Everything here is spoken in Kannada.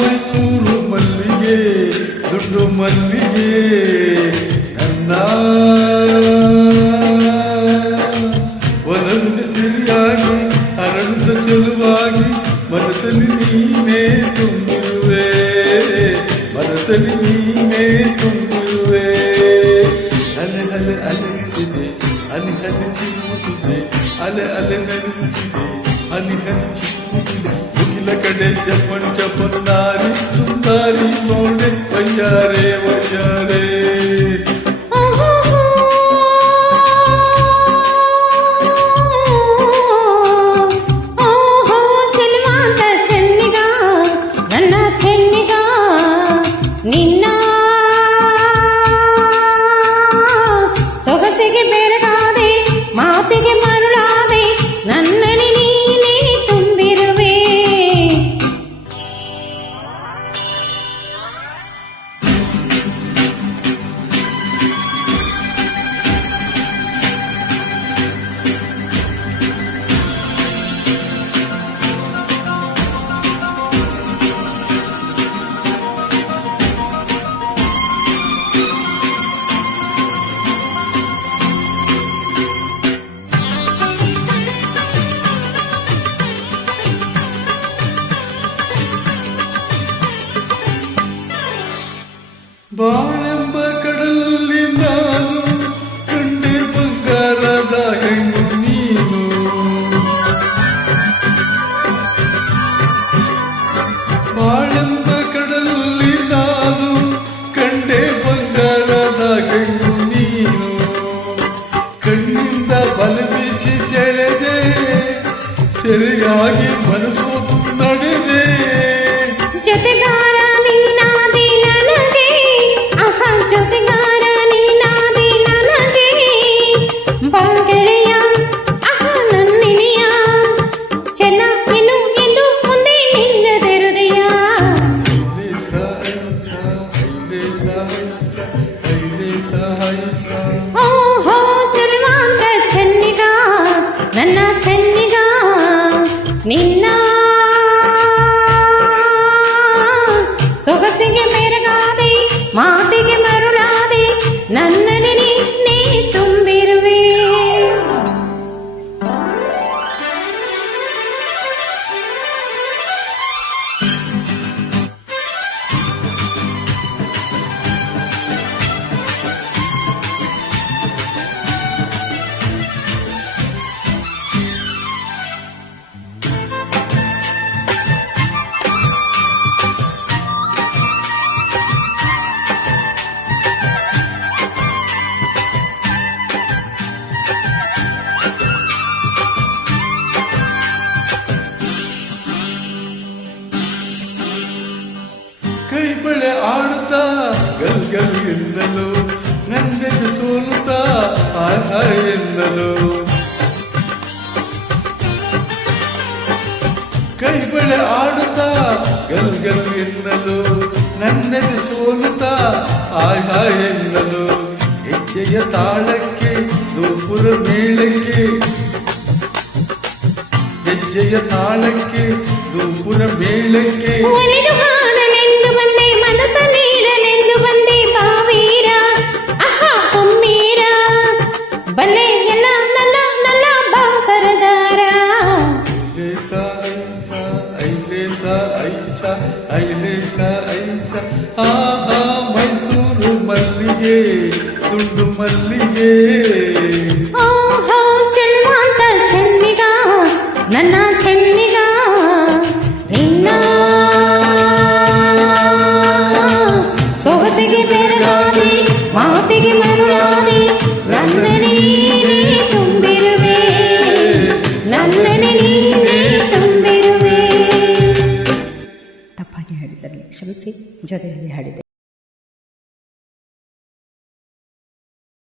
ಮೈಸೂರು ಮಲ್ಲಿಗೆ ದುಡ್ಡು ಮಲ್ಲಿಗೆ ನನ್ನ ಒಲವಿನ ಸಿರಿಯಾಗಿ ಅರಳಿದ ಚೆಲುವಾಗಿ ಮನಸ್ಸಲ್ಲಿ ನೀನೇ ತುಂಬಿರುವೆ, ಮನಸ್ಸಲ್ಲಿ ನೀನೇ ತುಂಬಿರುವೆ. ಅಲೆ ಅಲೆ ಅಲೆಯುತ್ತಿದೆ, ಅಲೆ ಅಲೆ ಚಿಮ್ಮುತ್ತಿದೆ, ಅಲೆ ಅಲೆ ನಲಿಯುತ್ತಿದೆ, ಹನಿ ಹನಿ ಚಿಮ್ಮುತ್ತಿದೆ. ಮುಗಿಲ ಕಡೆ ಚಪ್ಪನ್ ಚಪ್ಪನ್ ನಾರಿ ಸುಂದರಿ ನೋಡೆ ವಯ್ಯಾರೆ ವಯ್ಯಾರೆ. ನಿನ್ನ ಸೊಗಸಿಗೆ ಬೆರಗಾದೆ, ಮಾತಿಗೆ ಮರುಳಾದೆ, ನನ್ನನಿ ನೀನೇ ತುಂಬಿರುವೆ. ಬಾಳೆಂಬ ಕಡಲಲ್ಲಿ ನಾನು ಕಂಡೆ ಬಂಗಾರದ ಹೆಣ್ಣು ನೀನು. ಬಾಳೆಂಬ ಕಡಲಲ್ಲಿ ನಾನು ಕಂಡೆ ಬಂಗಾರದ ಹೆಣ್ಣು ನೀನು. ಕಣ್ಣಿಂದ ಬಲ ಬೀಸಿ ಸೆಳೆದೆ, ಸೆರೆಯಾಗಿ ಮನಸ್ಸೋತು ನಡೆದೆ. ಜೊತೆಗಾರ ನೀನಾದೆ ನನಗೆ, ಜೊತೆಗಾರ ನೀನಾದೆ ನನಗೆ, ಬಾಗೆಳೆಯ ನನ್ನಿನಿಯ ಚೆನ್ನ ಇನ್ನು ಎಂದು ಮುಂದೆ ನಿನ್ನದೆರುದೆಯ. ಓಹೋ ಚೆಲುವಾಂಗ ಚೆನ್ನಿಗ, ನನ್ನ ಚೆನ್ನಿಗ, ನಿನ್ನ ಸೊಗಸಿಗೆ ಮೆರಗಾದೆ, ಮಾತಿಗೆ ಮರುಳಾದೆ, ನನ್ನನಿ ನೀನೇ ತುಂಬಿರುವೆ. ಕೈ ಬಳೆ ಆಡುತ್ತಾ ಗಲ್ ಗಲ್ ಎನ್ನಲು, ನನ್ನೆದು ಸೋಲುತ್ತಾ ಹಾಯ್ ಹಾಯ್ ಎನ್ನಲು. ಕೈ ಬಳೆ ಆಡುತ್ತಾ ಗಲ್ ಗಲ್ ಎನ್ನಲು, ನನ್ನೆದು ಸೋಲುತ್ತಾ ಹಾಯ್ ಹಾಯ್ ಎನ್ನಲು. ಹೆಜ್ಜೆಯ ತಾಳಕ್ಕೆ ನೂಪುರ ಮೇಳಕ್ಕೆ ಗೆಜ್ಜೆಯ ತಾಳಕ್ಕೆ ನೂಪುರ ಮೇಳಕ್ಕೆ ಒಲಿದು ಹಾಡಲೆಂದು ಬಂದೆ ಮನಸ ನೀಡಲೆಂದು ಬಂದೆ ಬಾವೀರ ಆಹಾ ಹೊಮ್ಮೀರ ಬಲ್ಲೆ ಎಲ್ಲ ನಲ್ಲ ನಲ್ಲ ಬಾಸರದಾರ ಐಲೇಸ ಐಸ ಐಲೇಸ ಐಸ ಐಲೇಸ ಐಸ ಆಹಾ ಮೈಸೂರು ಮಲ್ಲಿಗೆ ದುಂಡು ಮಲ್ಲಿಗೆ ಓಹೋ ಚೆಲ್ವಾಂತ ಚೆನ್ನಿಗ ನನ್ನ ಚೆನ್ನಿಗ ನಿನ್ನ ಸೊಗಸಿಗೆ ಬೆರಗಾದೆ ಮಾತಿಗೆ ಮರುಳಾದೆ ನನ್ನನೇ ತುಂಬಿರುವೆ ನನ್ನನೇ ನೀನೇ ತುಂಬಿರುವೆ. ತಪ್ಪಾಗಿ ಹಾಡಿದ್ದಲ್ಲಿ ಕ್ಷಮಿಸಿ, ಜೊತೆಯಲ್ಲಿ ಹಾಡಿದೆ.